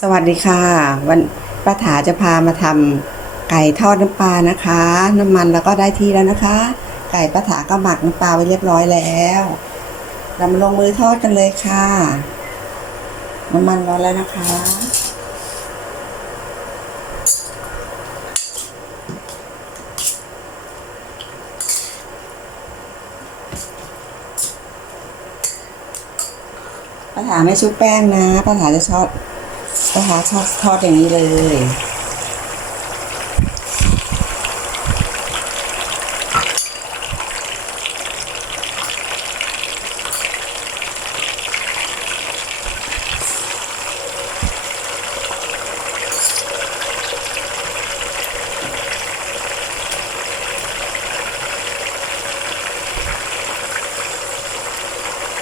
สวัสดีค่ะ วันป้าถาจะพามาทำไก่ทอดน้ำปลานะคะ น้ำมันเราก็ได้ที่แล้วนะคะ ไก่ป้าถาก็หมักน้ำปลาไว้เรียบร้อยแล้ว เรามาลงมือทอดกันเลยค่ะ น้ำมันร้อนแล้วนะคะป้าถาไม่ชุบแป้งนะป้าถาจะทอด ป้าถาชอบทอดอย่างนี้เลย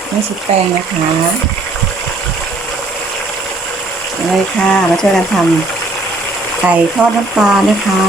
ไม่ชุบแป้งนะคะ เลยค่ะ มาช่วยกันทำไก่ทอดน้ำปลานะคะ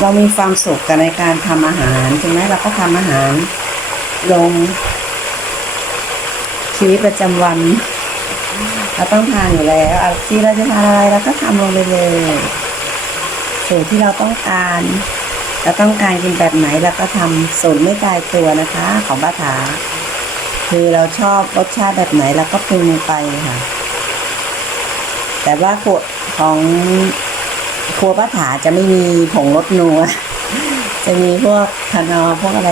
เรามีความสุขกันในการทำอาหารถึงแม้เราก็ทำอาหาร ลง ชีวิตประจำวันเราต้องทานอยู่แล้วที่เราจะทานอะไรเราก็ทำลงไปเลยสูตรที่เราต้องการเราต้องการกินแบบไหนเราก็ทำสูตรไม่ตายตัวนะคะ ของบ้าถาคือเราชอบรสชาติแบบไหนเราก็ปรุงไปค่ะ แต่ว่าขวดของครัวป้าถาจะไม่มีผงรสนัว จะมีพวกคนอพวกอะไร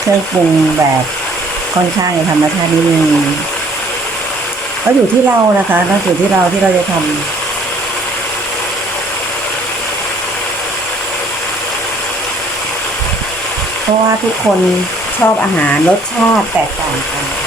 เครื่องปรุงแบบค่อนข้างธรรมชาตินิดนึงก็อยู่ที่เรานะคะก็อยู่ที่เราที่เราจะทำเพราะว่าทุกคนชอบอาหารรสชาติแตกต่างกัน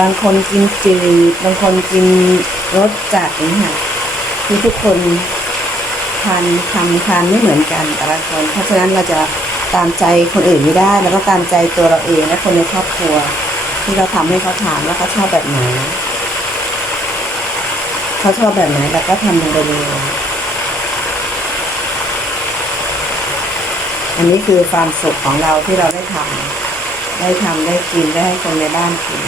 บางคนกินจืดบางคนกินรสจัดนี้ค่ะคือทุกคนทานทำทานไม่เหมือนกันแต่ละคน เพราะฉะนั้นเราจะตามใจคนอื่นไม่ได้ แล้วก็ตามใจตัวเราเองและคนในครอบครัว ที่เราทำให้เขาทานว่าเขาชอบแบบไหนเขาชอบแบบไหนเราก็ทำลงไปเลยอันนี้คือความสุขของเราที่เราได้ทำได้ทำได้กินได้ให้คนในบ้านกิน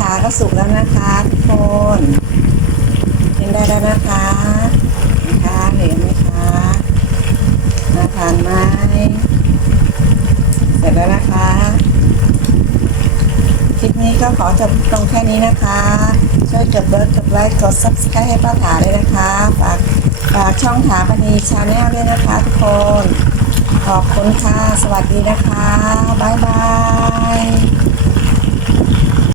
ป้าถาก็สุกแล้วนะคะทุกคนกินได้แล้วนะคะนะคะเหลือไหมคะน่าทานไหมเสร็จแล้วนะคะคลิปนี้ก็ขอจบตรงแค่นี้นะคะ ช่วยกดเบิร์ดกดไลค์กด subscribe ให้ป้าถาด้วยนะคะ ฝากฝากช่องถาปณีชาแนลด้วยนะคะทุกคน ขอบคุณค่ะ สวัสดีนะคะ บ๊ายบาย